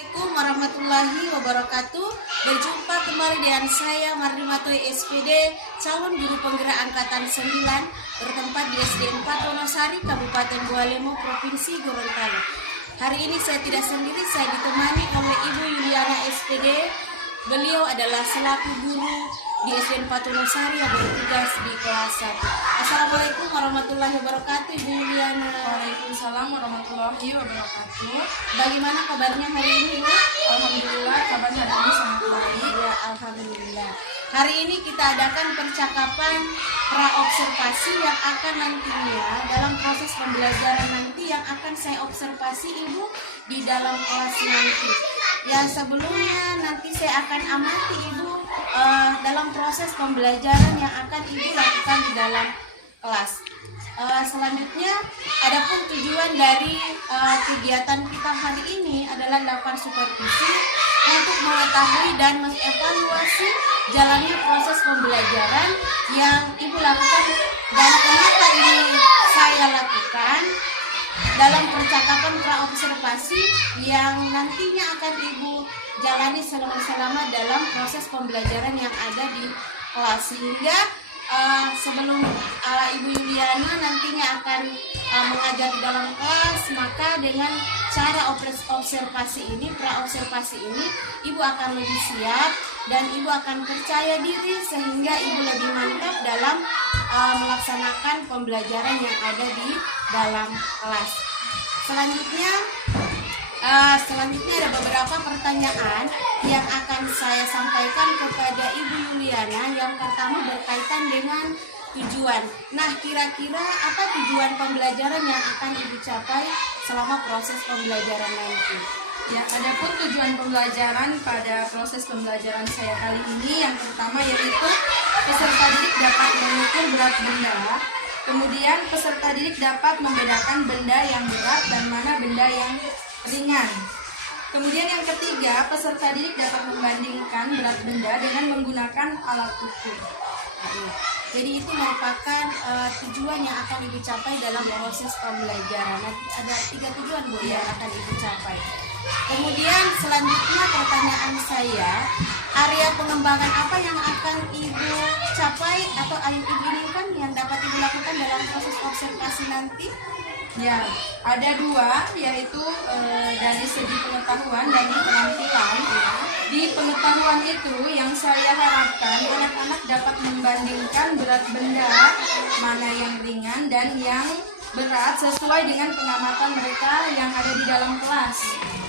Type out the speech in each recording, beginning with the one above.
Assalamualaikum warahmatullahi wabarakatuh. Berjumpa kembali dengan saya Mardi Matoy SPD, calon guru penggerak angkatan 9 bertempat di SD 4 Wonosari, Kabupaten Bualemo, Provinsi Gorontalo. Hari ini saya tidak sendiri, saya ditemani oleh Ibu Yuliana SPD. Beliau adalah selaku guru di SD 4 Wonosari yang bertugas di kelas 1. Assalamualaikum warahmatullahi wabarakatuh, Ibu Yuliana. Waalaikumsalam warahmatullahi wabarakatuh. Bagaimana kabarnya hari ini, Bu? Alhamdulillah kabarnya hari ini sangat baik. Ya, alhamdulillah. Hari ini kita adakan percakapan praobservasi yang akan nantinya dalam proses pembelajaran nanti yang akan saya observasi Ibu di dalam kelas nanti. Yang sebelumnya nanti saya akan amati Ibu dalam proses pembelajaran yang akan Ibu lakukan di dalam kelas. Selanjutnya, adapun tujuan dari kegiatan kita hari ini adalah melakukan supervisi untuk mengetahui dan mengevaluasi jalannya proses pembelajaran yang Ibu lakukan dan kenapa ini saya lakukan dalam percakapan praobservasi yang nantinya akan Ibu jalani selama dalam proses pembelajaran yang ada di kelas. Sehingga sebelum Ibu Yuliana nantinya akan mengajar di dalam kelas, maka dengan cara observasi ini, praobservasi ini, Ibu akan lebih siap dan Ibu akan percaya diri sehingga Ibu lebih mantap dalam melaksanakan pembelajaran yang ada di dalam kelas. Selanjutnya ada beberapa pertanyaan yang akan saya sampaikan kepada Ibu Yuliana. Yang pertama berkaitan dengan tujuan. Nah, kira-kira apa tujuan pembelajaran yang akan Ibu capai selama proses pembelajaran nanti? Ya, adapun tujuan pembelajaran pada proses pembelajaran saya kali ini yang pertama yaitu peserta didik dapat mengukur berat benda. Kemudian peserta didik dapat membedakan benda yang berat dan mana benda yang ringan. Kemudian yang ketiga, peserta didik dapat membandingkan berat benda dengan menggunakan alat ukur. Jadi itu merupakan tujuan yang akan Ibu capai dalam proses pembelajaran. Nanti ada 3 tujuan, Bu, yang akan Ibu capai. Kemudian selanjutnya pertanyaan saya, area pengembangan apa yang akan Ibu capai atau yang Ibu inginkan yang dapat Ibu lakukan dalam proses observasi nanti? Ya, ada 2, yaitu dari segi pengetahuan dan keterampilan. Di pengetahuan itu yang saya harapkan anak-anak dapat membandingkan berat benda mana yang ringan dan yang berat sesuai dengan pengamatan mereka yang ada di dalam kelas.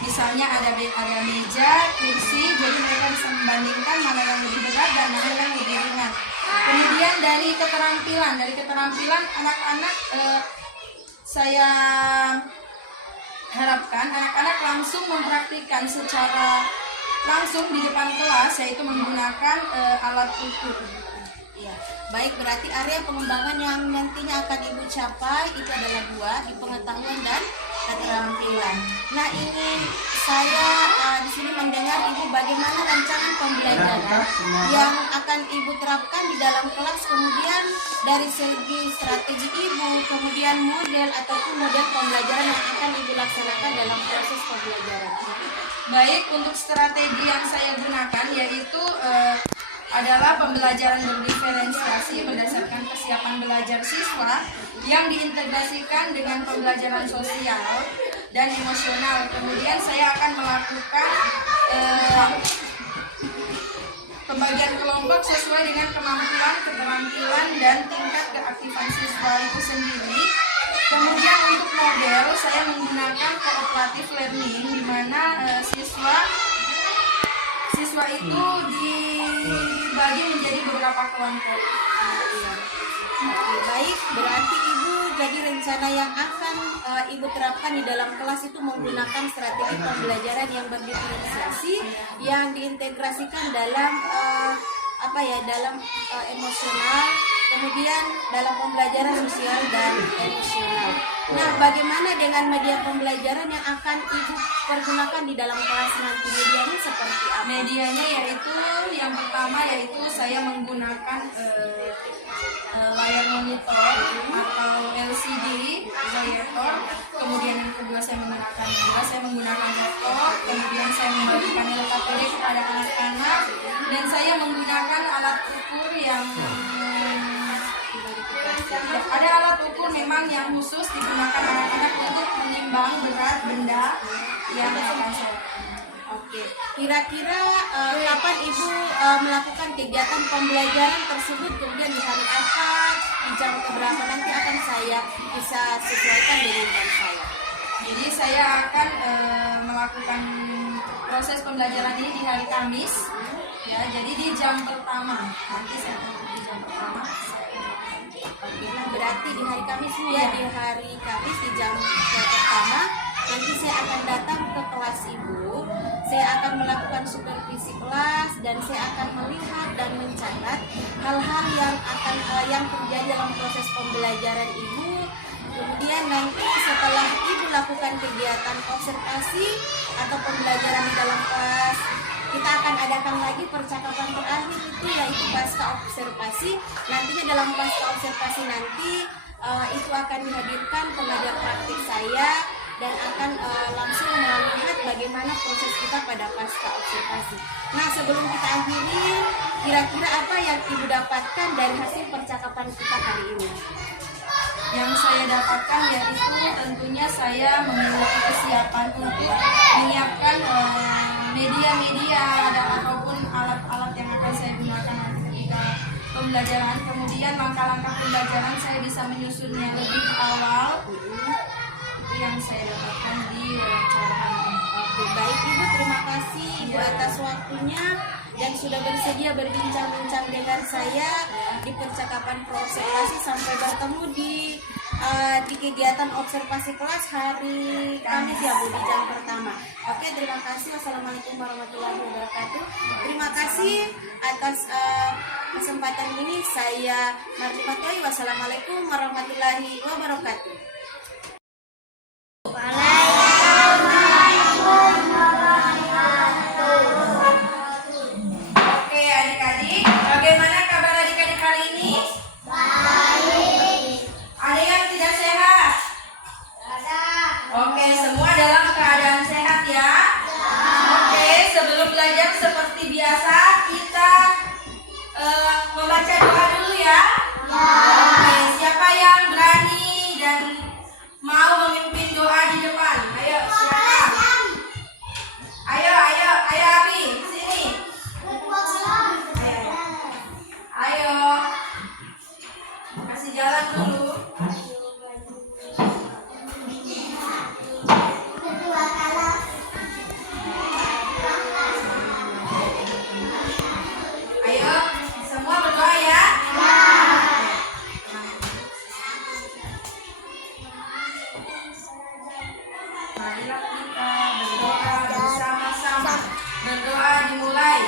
Misalnya ada meja, kursi, jadi mereka bisa membandingkan mana yang lebih berat dan mana yang lebih ringan. Kemudian dari keterampilan anak-anak saya harapkan anak-anak langsung mempraktikkan secara langsung di depan kelas, yaitu menggunakan alat ukur. Ya, baik, berarti area pengembangan yang nantinya akan Ibu capai itu adalah 2, di pengetahuan dan keterampilan. Nah, ini saya di sini mendengar Ibu bagaimana rancangan pembelajaran yang akan Ibu terapkan di dalam kelas, kemudian dari segi strategi Ibu, kemudian model ataupun model pembelajaran yang akan Ibu laksanakan dalam proses pembelajaran. Baik, untuk strategi yang saya gunakan yaitu adalah pembelajaran berdiferensiasi berdasarkan kesiapan belajar siswa yang diintegrasikan dengan pembelajaran sosial dan emosional. Kemudian saya akan melakukan pembagian kelompok sesuai dengan kemampuan, keterampilan, dan tingkat keaktifan siswa itu sendiri. Kemudian untuk model saya menggunakan cooperative learning di mana siswa itu dibagi menjadi beberapa kelompok. Oke, baik, berarti Ibu jadi rencana yang akan Ibu terapkan di dalam kelas itu menggunakan strategi pembelajaran yang berdiferensiasi yang diintegrasikan dalam dalam emosional, kemudian dalam pembelajaran sosial dan emosional. Nah, bagaimana dengan media pembelajaran yang akan Ibu pergunakan di dalam kelas nanti? Medianya seperti apa? Medianya yaitu yang pertama yaitu saya menggunakan layar monitor atau LCD proyektor. Kemudian yang kedua saya menggunakan Juga saya menggunakan laptop, kemudian saya membagikan LKPD kepada anak-anak, dan saya menggunakan alat ukur yang ada alat ukur memang yang khusus digunakan anak-anak untuk menimbang berat benda yang akan saya. Oke, kira-kira kapan Ibu melakukan kegiatan pembelajaran tersebut, kemudian di hari apa, di jam berapa, nanti akan saya bisa sesuaikan dengan jam saya. Jadi saya akan melakukan proses pembelajaran ini di hari Kamis, ya. Jadi di jam pertama, nanti saya di jam pertama. Oke, nah berarti di hari Kamis ya, di hari Kamis di jam pertama nanti saya akan datang ke kelas Ibu. Saya akan melakukan supervisi kelas dan saya akan melihat dan mencatat hal-hal yang terjadi dalam proses pembelajaran Ibu. Kemudian nanti setelah Ibu lakukan kegiatan observasi atau pembelajaran di dalam kelas, kita akan adakan lagi percakapan terakhir itu yaitu pasca observasi. Nantinya dalam pasca observasi nanti itu akan dihadirkan pengajar praktik saya dan akan langsung melihat bagaimana proses kita pada pasca observasi. Nah, sebelum kita akhiri, kira-kira apa yang Ibu dapatkan dari hasil percakapan kita hari ini? Yang saya dapatkan yaitu tentunya saya memiliki kesiapan untuk menyiapkan media-media ataupun alat-alat yang akan saya gunakan nanti ketika pembelajaran. Kemudian langkah-langkah pembelajaran saya bisa menyusunnya lebih awal. Itu yang saya dapatkan di wawancara hari ini. Oke, baik Ibu, terima kasih Ibu atas waktunya dan sudah bersedia berbincang-bincang dengan saya di percakapan observasi. Sampai bertemu di kegiatan observasi kelas hari Kamis ya Bu, di jam pertama. Oke, terima kasih. Wassalamualaikum warahmatullahi wabarakatuh. Terima kasih atas kesempatan ini. Saya Marli Matoi. Wassalamualaikum warahmatullahi wabarakatuh. Oke adik-adik, bagaimana kabar adik-adik hari ini? Baik. Ada yang tidak sehat? Ada. Oke, semua dalam keadaan sehat ya? Oke, sebelum belajar seperti biasa kita membaca doa dulu ya? Oke, siapa yang berani dan mau memimpin doa di depan? Ayo, silakan. Ayo Abi, sini. Ayo, kasih jalan dulu. Ayo, semua berdoa ya. Marilah kita berdoa bersama-sama. Berdoa dimulai.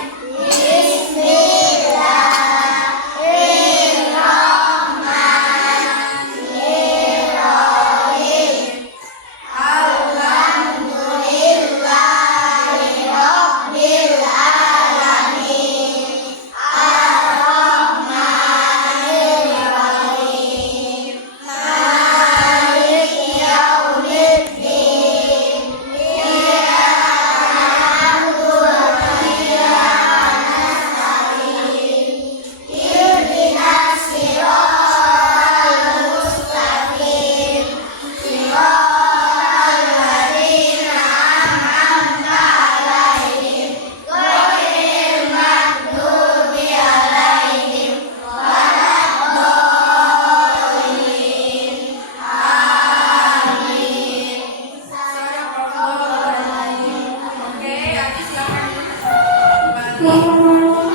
Oke, adik silakan kembali.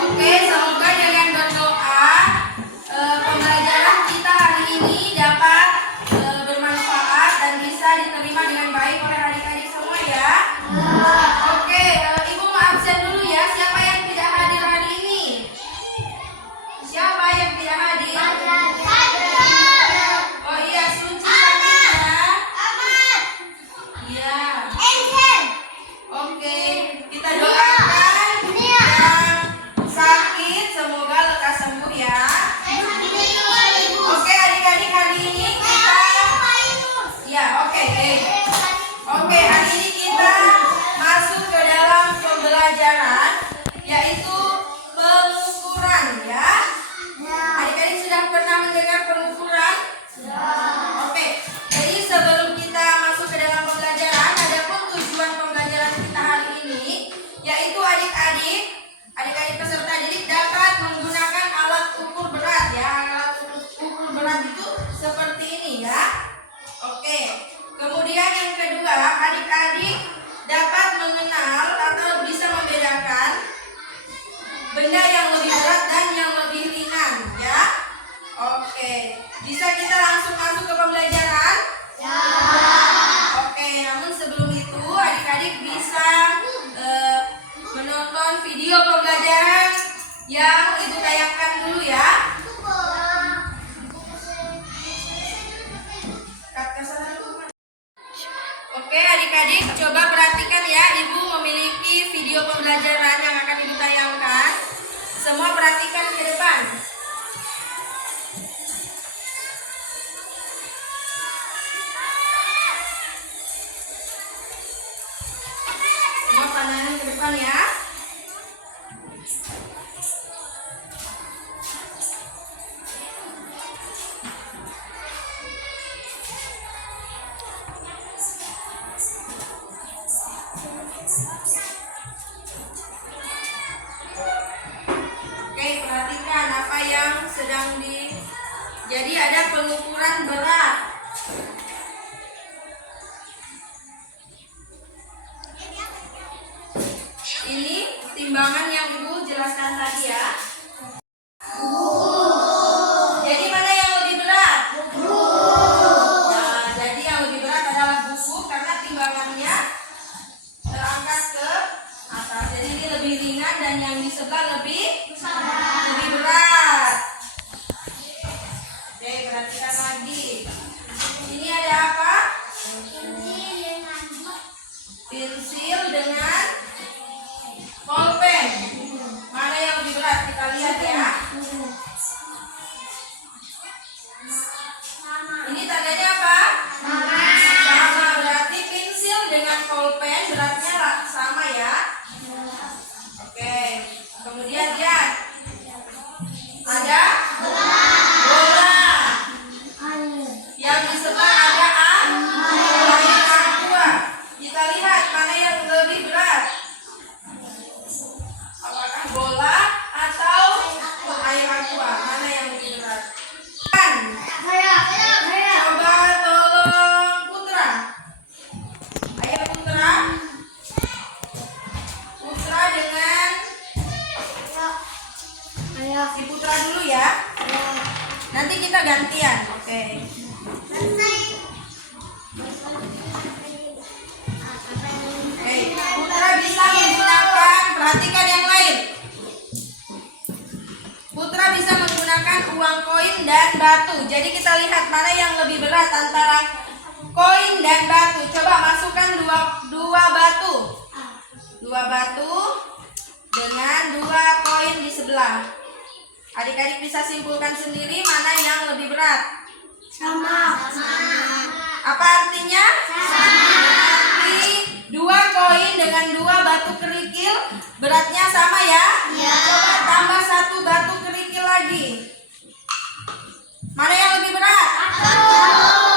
Oke, semoga dengan berdoa pembelajaran kita hari ini dapat bermanfaat dan bisa diterima dengan baik oleh adik-adik semua ya. Oke, Ibu mau absen dulu ya. Siapa yang tidak hadir hari ini? Siapa yang tidak hadir? Oh iya, Suci sakit ya. Iya. Oke, kita doakan yang sakit semoga lekas sembuh ya. Oke adik-adik, hari ini kita ya oke. Oke adik-adik, coba perhatikan ya, Ibu memiliki video pembelajaran yang akan Ibu tayangkan. Semua perhatikan ke depan. Semua pandangan ke depan ya. Oke, perhatikan apa yang sedang jadi ada pengukuran berat. Ini timbangan yang Ibu jelaskan tadi ya. Jadi mana yang lebih berat? Nah, jadi yang lebih berat adalah buku karena timbangannya terangkat ke atas. Jadi ini lebih ringan dan yang di sebelah lebih berat. Oke, perhatikan lagi. Ini ada apa? Pensil dengan pulpen. Mana yang lebih berat? Kita lihat ya. Ini tandanya apa? Sama. Berarti pensil dengan pulpen beratnya sama ya. Oke. Kemudian lihat. Ada bola. Yang di sebelah ada air aqua. Kita lihat mana yang lebih berat. Apakah bola atau air aqua? Mana yang lebih berat? Coba tolong Putra. Ayo Putra. Putra dengan si Putra dulu ya. Nanti kita gantian. Oke. Putra bisa menggunakan, perhatikan yang lain. Putra bisa menggunakan uang koin dan batu. Jadi kita lihat mana yang lebih berat antara koin dan batu. Coba masukkan dua batu. Dua batu dengan dua koin di sebelah. Adik-adik bisa simpulkan sendiri mana yang lebih berat. Sama. Apa artinya? Berarti dua koin dengan dua batu kerikil beratnya sama ya? Coba tambah satu batu kerikil lagi. Mana yang lebih berat?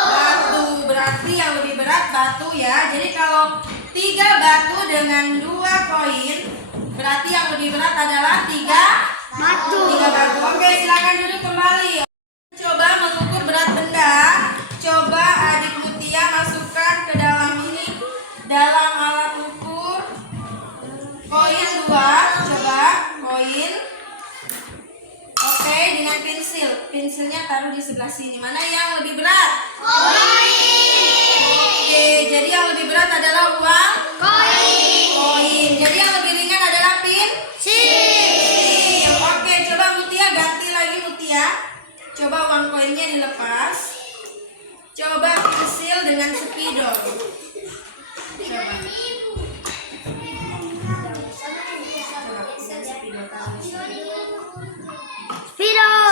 Batu. Berarti yang lebih berat batu ya. Jadi kalau 3 batu dengan 2 koin, berarti yang lebih berat adalah 3 batu. Oke, silakan duduk kembali. Coba mengukur berat benda. Coba adik Mutia masukkan ke dalam ini, dalam alat ukur. Koin 2, coba koin. Oke, dengan pensil. Pensilnya taruh di sebelah sini. Mana yang lebih berat? Oke, jadi yang lebih berat adalah uang koin. Jadi yang lebih ringan adalah pensil. Oke, coba Mutia ganti lagi Mutia. Coba uang koinnya dilepas. Coba pensil dengan spidol. Coba.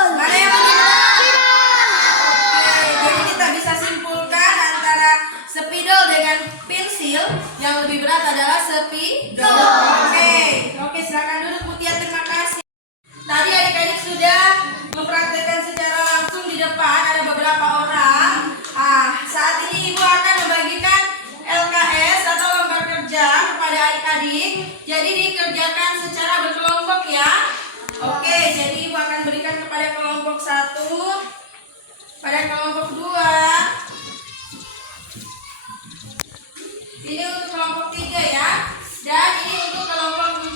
Mana yang lebih berat? Oke, jadi kita bisa simpulkan antara spidol dengan pensil. Yang lebih berat adalah spidol. Oke, silakan duduk Mutia, terima kasih. Tadi adik-adik sudah mempraktekkan secara langsung di depan, ada beberapa orang. Saat ini Ibu akan membagikan LKS atau lembar kerja kepada adik-adik. Jadi dikerjakan secara berkelompok ya. Oke, jadi Ibu akan berikan kepada kelompok 1, pada kelompok 2. Ini untuk kelompok 3 ya. Dan ini untuk kelompok 4.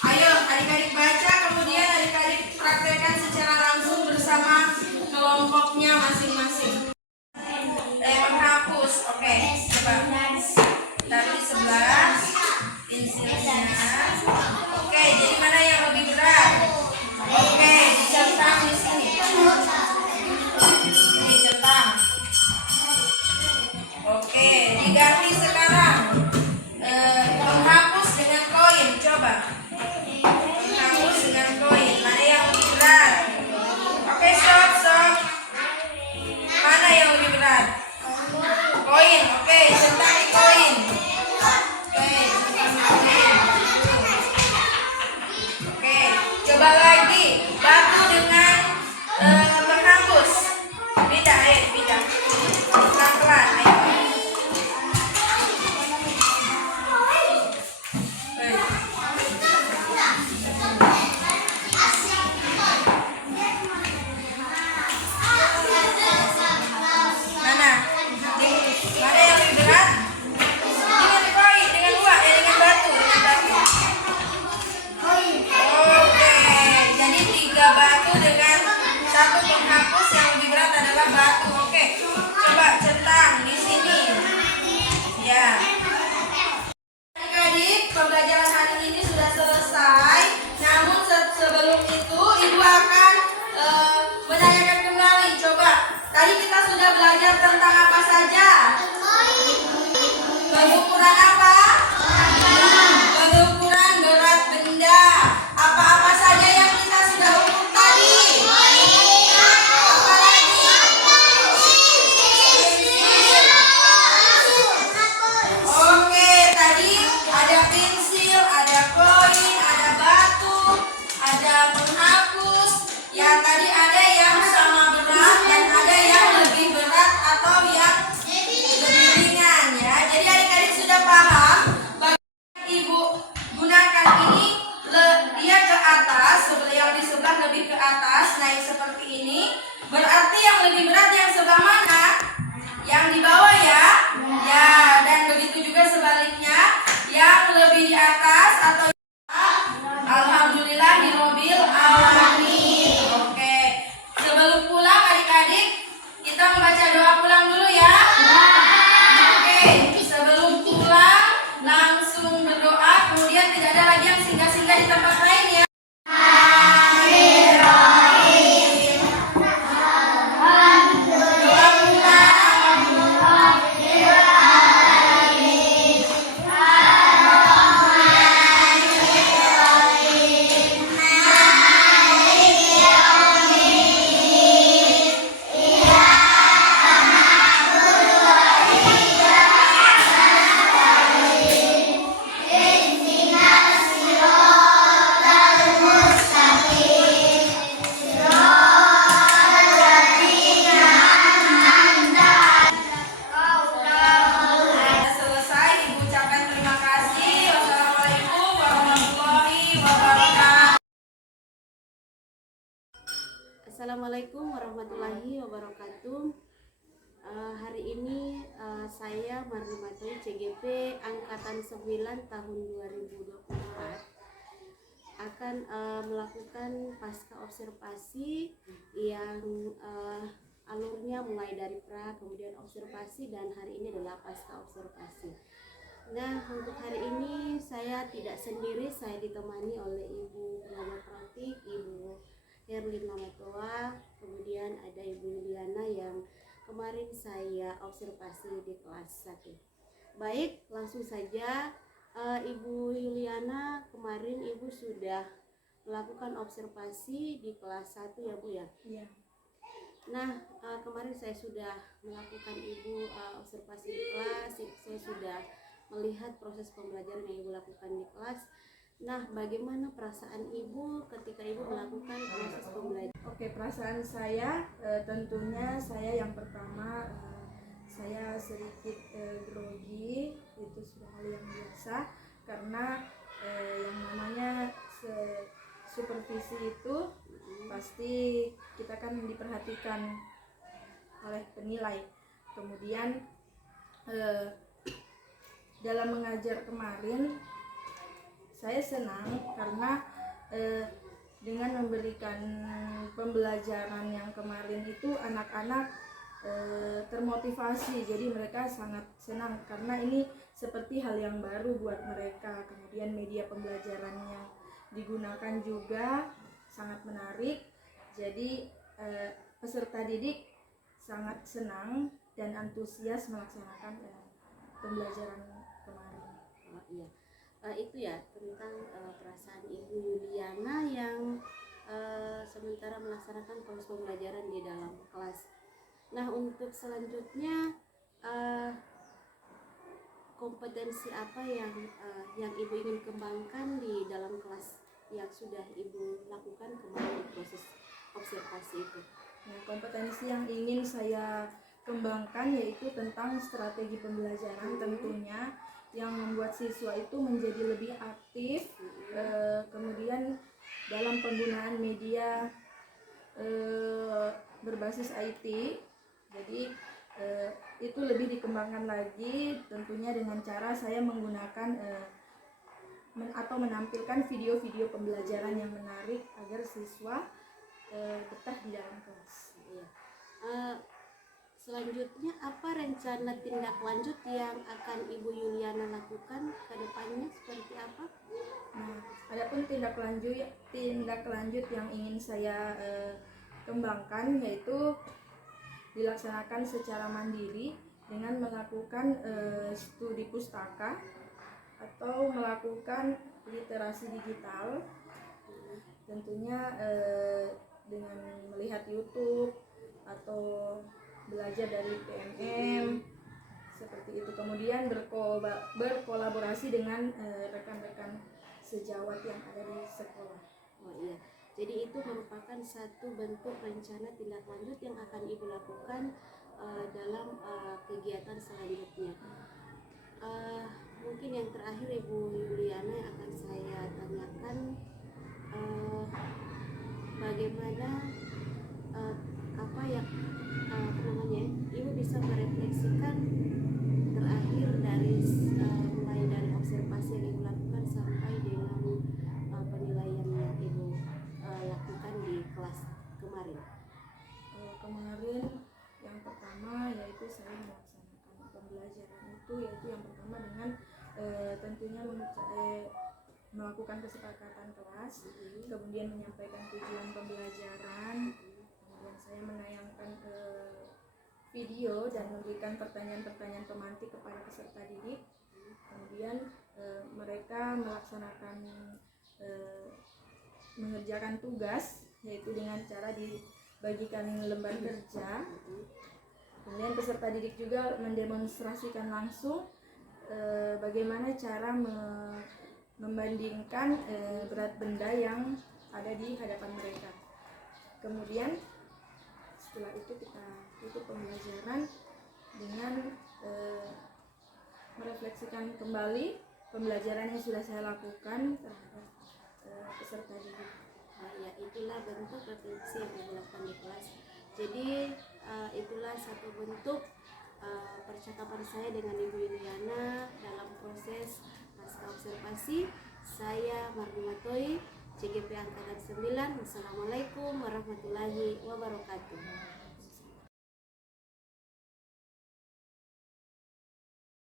Ayo adik-adik baca, kemudian adik-adik praktekkan secara langsung bersama kelompoknya masing-masing. Menghapus. Oke, coba taruh di sebelah pensilnya. Oke, jadi mana yang lebih berat? Oke, dicentang di sini. Ini centang. ganti sekarang. Menghapus dengan koin, coba. Menghapus dengan koin. Mana yang lebih berat? Oke, stop. Mana yang lebih berat? Koin. Oke, centang di koin. Oke, centang di koin. Oke, coba lagi. Batu dengan menghapus. Pindah. Pelan-pelan, ayo. Mana? Mana yang lebih berat? Dengan koin, dengan uang, dengan batu. Oke, jadi 3 batu dengan 1 penghapus, yang lebih berat adalah batu. Oke, coba centang di sini. Ya. Adik-adik, pembelajaran hari ini sudah selesai. Namun sebelum itu, Ibu akan menanyakan kembali. Coba, tadi kita sudah belajar tentang apa saja? Pengukuran apa? Pengukuran berat benda. Apa-apa saja yang kita sudah ukur tadi? Apa lagi? Oke, tadi ada pensil, ada koin, ada batu, ada penghapus. Ya, tadi ada yang sama berat dan ada yang lebih berat atau yang lebih ringan ya. Jadi adik-adik sudah paham bagaimana Ibu gunakan ini. Dia ke atas, yang di sebelah lebih ke atas, naik seperti ini. Berarti yang lebih berat yang sebelah mana? Yang di bawah ya. Ya, dan begitu juga sebaliknya, yang lebih di atas atau alhamdulillahirabbil alamin. Oke. Sebelum pulang adik-adik, kita membaca doa pulang dulu ya. Oke, sebelum pulang langsung berdoa, kemudian tidak ada lagi yang singgah-singgah di tempat lain ya. Doa pulang. Sudah selesai, Ibu ucapkan terima kasih. Wassalamualaikum warahmatullahi wabarakatuh. Assalamualaikum warahmatullahi wabarakatuh. Hari ini saya Marlimatoi CGP Angkatan 9 tahun 2024 akan melakukan pasca observasi yang alurnya mulai dari pra, kemudian observasi, dan hari ini adalah pasca observasi. Nah, untuk hari ini saya tidak sendiri, saya ditemani oleh Ibu pengajar praktik, Ibu Herlina Matoa, kemudian ada Ibu Yuliana yang kemarin saya observasi di kelas 1. Baik, langsung saja. Ibu Yuliana, kemarin Ibu sudah melakukan observasi di kelas 1 ya Bu ya? Iya. Nah, kemarin saya sudah melakukan Ibu observasi di kelas, saya sudah melihat proses pembelajaran yang Ibu lakukan di kelas. Nah, bagaimana perasaan Ibu ketika Ibu melakukan proses pembelajaran? Oke, perasaan saya tentunya saya yang pertama saya sedikit grogi, itu sudah hal yang biasa karena yang namanya supervisi itu pasti kita kan diperhatikan oleh penilai. Kemudian dalam mengajar kemarin saya senang karena dengan memberikan pembelajaran yang kemarin itu anak-anak termotivasi, jadi mereka sangat senang karena ini seperti hal yang baru buat mereka. Kemudian media pembelajaran yang digunakan juga sangat menarik, jadi peserta didik sangat senang dan antusias melaksanakan pembelajaran kemarin. Oh, iya. Itu ya tentang perasaan Ibu Yuliana yang sementara melaksanakan proses pembelajaran di dalam kelas. Nah, untuk selanjutnya kompetensi apa yang Ibu ingin kembangkan di dalam kelas yang sudah Ibu lakukan kemarin di proses observasi itu? Nah, kompetensi yang ingin saya kembangkan yaitu tentang strategi pembelajaran tentunya yang membuat siswa itu menjadi lebih aktif, kemudian dalam penggunaan media berbasis IT. Jadi itu lebih dikembangkan lagi tentunya dengan cara saya menggunakan atau menampilkan video-video pembelajaran yang menarik agar siswa betah di dalam kelas. Iya. Selanjutnya apa rencana tindak lanjut yang akan Ibu Yuliana lakukan ke depannya, seperti apa? Nah, adapun tindak lanjut yang ingin saya kembangkan yaitu dilaksanakan secara mandiri dengan melakukan studi pustaka atau melakukan literasi digital, tentunya dengan melihat YouTube atau belajar dari PMM seperti itu, kemudian berkolaborasi dengan rekan-rekan sejawat yang ada di sekolah. Oh iya, jadi itu merupakan satu bentuk rencana tindak lanjut yang akan Ibu lakukan dalam kegiatan selanjutnya. Mungkin yang terakhir Ibu Yuliana yang akan saya tanyakan, bagaimana Ibu bisa merefleksikan terakhir dari mulai dari observasi yang Ibu lakukan sampai dengan penilaian yang Ibu lakukan di kelas kemarin. Kemarin yang pertama yaitu saya melaksanakan pembelajaran itu, yaitu yang pertama dengan tentunya melakukan kesepakatan kelas, kemudian menyampaikan tujuan pembelajaran, kemudian saya menayangkan video dan memberikan pertanyaan-pertanyaan pemantik kepada peserta didik, kemudian mereka melaksanakan mengerjakan tugas yaitu dengan cara dibagikan lembar kerja, kemudian peserta didik juga mendemonstrasikan langsung bagaimana cara membandingkan berat benda yang ada di hadapan mereka. Kemudian setelah itu kita tutup pembelajaran dengan merefleksikan kembali pembelajaran yang sudah saya lakukan terhadap peserta didik. Ya, itulah bentuk refleksi yang dilakukan di kelas. Jadi itulah satu bentuk percakapan saya dengan Ibu Yuliana dalam proses pasca observasi. Saya Marni Matoi, CGP Angkatan 9. Wassalamualaikum warahmatullahi wabarakatuh.